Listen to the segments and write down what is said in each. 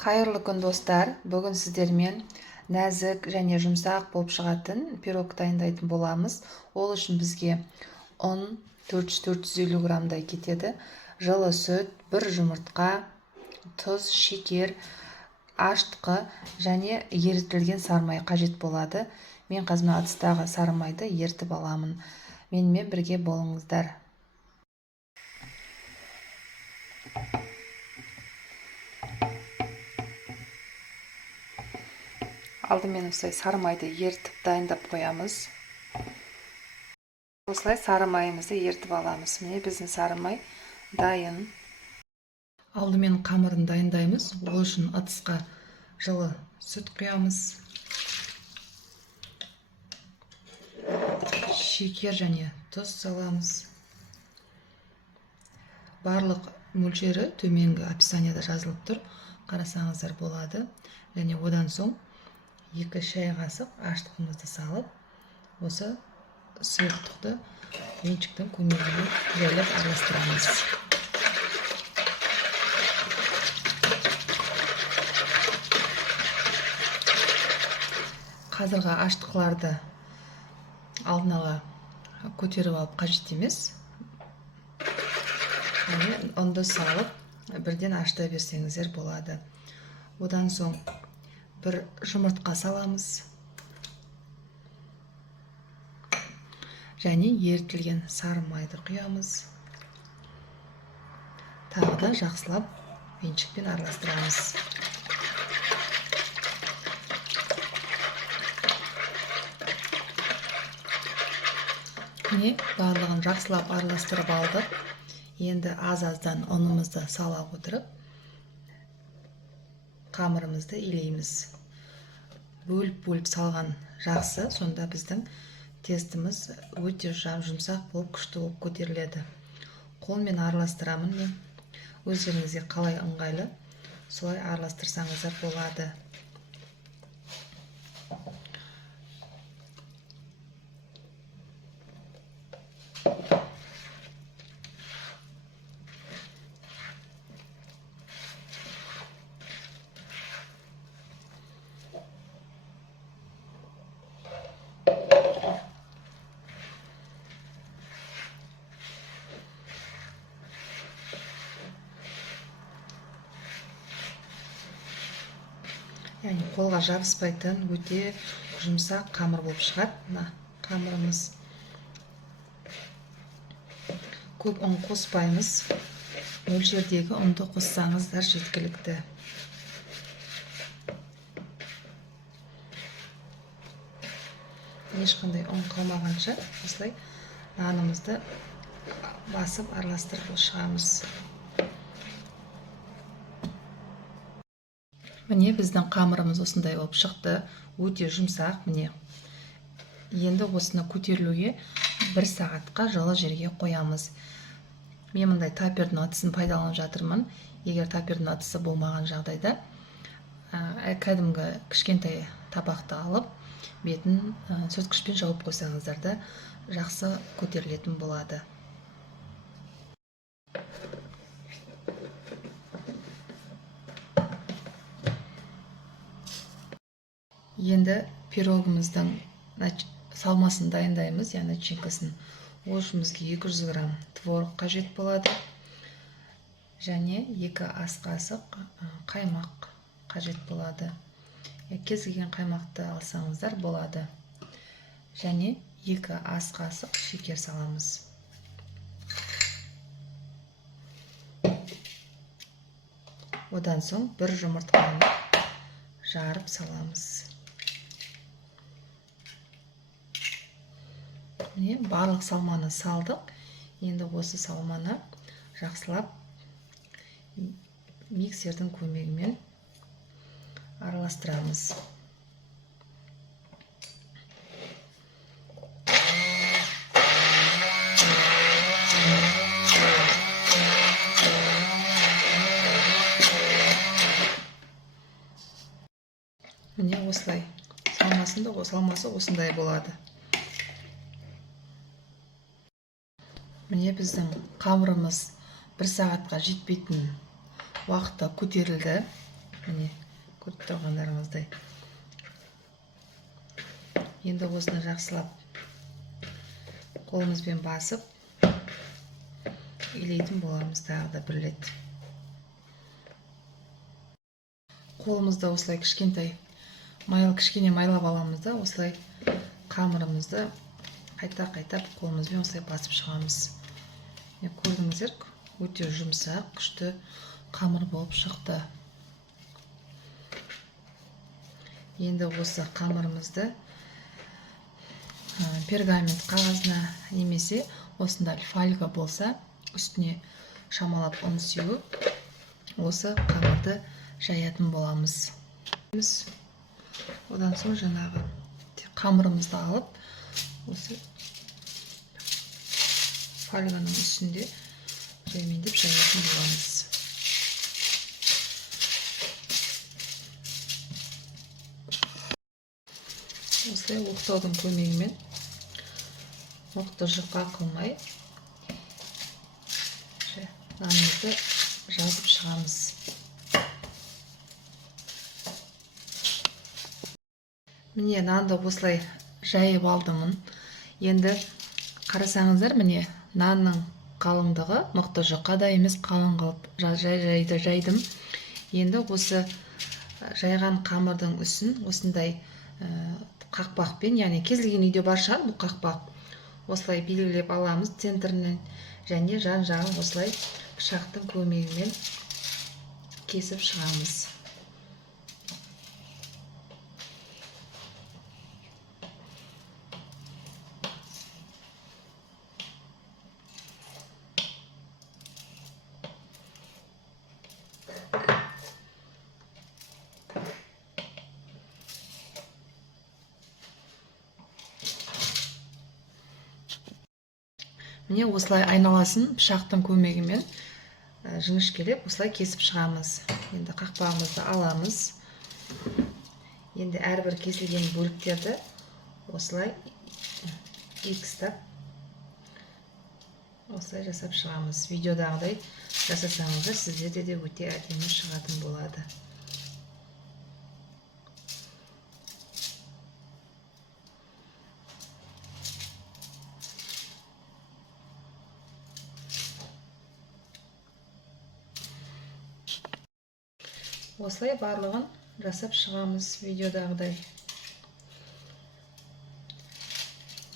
Қайырлы күн достар, бүгін сіздермен нәзік және жұмсақ болып шығатын пирог дайындайтын боламыз. Ол үшін бізге ұн 400-450 граммдай кетеді, жылы сүт, бір жұмыртқа, тұз, шекер, ашытқы және ерітілген сары май қажет болады. Мен қазір ыдыстағы сары майды ерітіп аламын. Менімен бірге болыңыздар. Алдымен осылай сары майды ерітіп дайындап қоямыз. Осылай сары майымызды ерітіп аламыз. Міне біздің сары май дайын. Алдымен қамырын дайындаймыз. Ол үшін ыдысқа жылы сүт құямыз. Шекер және тұз саламыз. Барлық мөлшері төменгі описанияда жазылып тұр. Қарасаңыздар болады. Және одан соң 2 шай қасық ашытқымызды салып, осы сұйықтықты венчиктің көмегімен жайлап араластырамыз. Қазіргі ашытқыларды алдын ала көтеріп алып қажет емес. Ұнды салып, бірден ашыта берсеңіздер болады. Одан соң бір жұмыртқа саламыз. Және ерітілген сары майды құямыз. Тағы да жақсылап венчикпен араластырамыз. Міне, барлығын жақсылап араластырып алдық. Енді аз-аздан ұнымызды сала отырып, қамырымызды илейміз. Бөліп салған жақсы, сонда біздің тестіміз өте жұмсақ болып, күшті болып көтеріледі. Қолмен араластырамын мен. Өздеріңізге қалай ыңғайлы, солай араластырсаңыздар болады. Яғни қолға жабыспайтын өте жұмсақ қамыр болып шығады. Мына қамырымыз. Көп ұн қоспаймыз. Мөлшердегі ұнды қоссаңыздар жеткілікті. Ешқандай ұн қалмағанша осылай нанымызды басып араластырып шығамыз. Міне біздің қамырымыз осындай болып шықты, өте жұмсақ. Міне, енді осыны көтерілуге 1 сағатқа жылы жерге қоямыз. Мен мұндай тапердің ыдысын пайдаланып жатырмын. Егер тапердің ыдысы болмаған жағдайда, кәдімгі кішкентай табақты алып, бетін сөткішпен жауып қойсаңыздар да жақсы көтерілетін болады. Енді пирогымыздың салмасын дайындаймыз, яғни начинкасын. Ол үшін бізге 200 грамм творог қажет болады. Және 2 ас қасық қаймақ қажет болады. Кез келген қаймақты алсаңыздар болады. Және 2 ас қасық шекер саламыз. Одан соң бір жұмыртқаны жарып саламыз. Міне, барлық салманы салдық. Енді осы салманы жақсылап миксердің көмегімен араластырамыз. Міне, осылай салмасы осындай болады. Міне біздің қамырымыз 1 сағатқа жетпейтін уақытта көтерілді. Міне, көріп тұрғандарыңыздай. Енді осыны жақсылап қолымызбен басып илейтін боламыз тағы да бір рет. Қолымызда осылай кішкентай кішкене майлап аламыз да, осылай қамырымызды қайта-қайта қолымызбен осылай басып шығамыз. Көрдіңіздер, өте жұмсақ, күшті қамыр болып шықты. Енді осы қамырымызды пергамент қағазына немесе осындай фольга болса, үстіне шамалап ұн сеуіп, осы қамырды жаятын боламыз. Одан соң жаңағы қамырымызды алып, осы фольганың үстінде жаймендеп жаятын боламыз. Осылай оқтаудың көмегімен оқты жұқа қылмай нанымызды жазып шығамыз. Міне, нанды осылай жайып алдымын. Енді қарасаңыздар, міне, нанның қалыңдығы мықты жұқа да емес, қалың қылып жайдым. Енді осы жайған қамырдың үстін осындай қақпақпен, яғни кез келген үйде бар шығар бұл қақпақ. Осылай белгілеп аламыз центрінен, және жан жағын осылай пышақтың көмегімен кесіп шығамыз. Міне, осылай айналасын пышақтың көмегімен жіңішкелеп осылай кесіп шығамыз. Енді қақпағымызды аламыз. Енді әрбір кесілген бөліктерді осылай икстап осылай жасап шығамыз. Видеодағыдай жасасаңыздар, сіздерде де өте әдемі шығатын болады. Осылай барлығын жасап шығамыз видеодағыдай.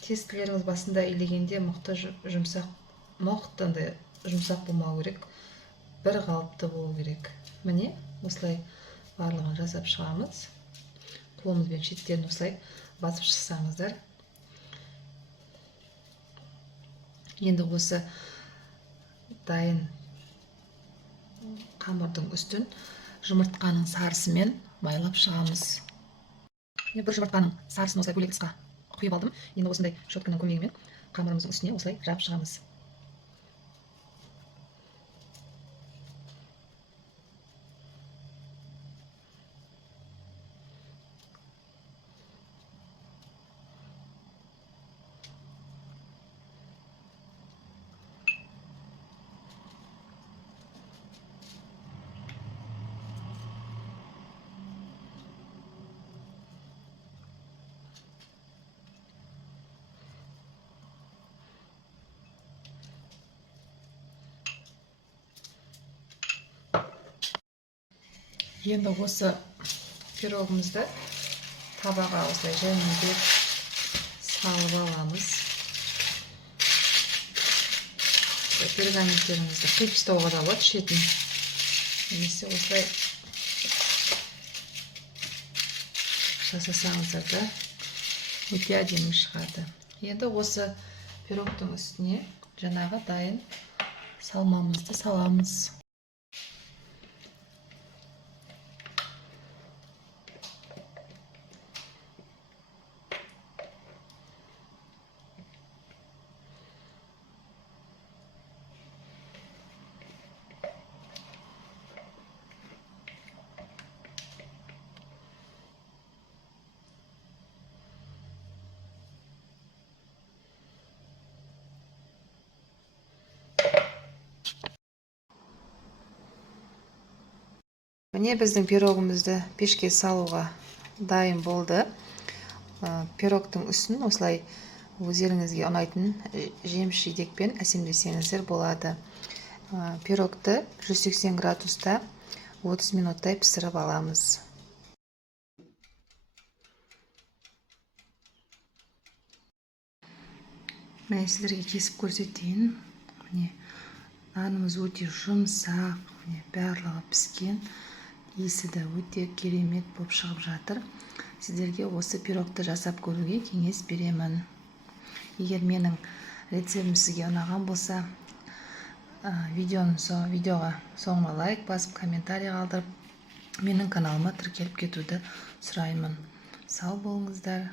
Тестілеріңіз басында илегенде мықты жұмсақ болмау керек, бір қалыпты болу керек. Міне, осылай барлығын жасап шығамыз. Қолымызбен шеттерін осылай басып шықсаңыздар. Енді осы дайын қамырдың үстін жұмыртқаның сарысымен байлап шығамыз. Бір жұмыртқаның сарысын осылай бөлек ыдысқа құйып алдым. Енді осындай щетканың көмегімен қамырымыздың үстіне осылай жап шығамыз. Енді осы пирогымызды табаға осылай жаймендеп салып аламыз. Пергаменттеріңізді қиып тастауға да болады шетін. Немесе осылай жасасаңыздар да өте әдемі шығады. Енді осы пирогтың үстіне жаңағы дайын салмамызды саламыз. Міне біздің пирогымызды пешке салуға дайын болды. Пирогтың үстін осылай өздеріңізге ұнайтын жеміс жидекпен әсемдесеңіздер болады. Пирогты 180 градуста 30 минуттай пісіріп аламыз. Мен сіздерге кесіп көрсетейін. Міне нанымыз өте жұмсақ, барлығы піскен. Иісі де өте керемет болып шығып жатыр. Сіздерге осы пирогты жасап көруге кеңес беремін. Егер менің рецептім сізге ұнаған болса, видеоға соңына лайк басып, комментарий қалдырып, менің каналыма тіркеліп кетуді сұраймын. Сау болыңыздар.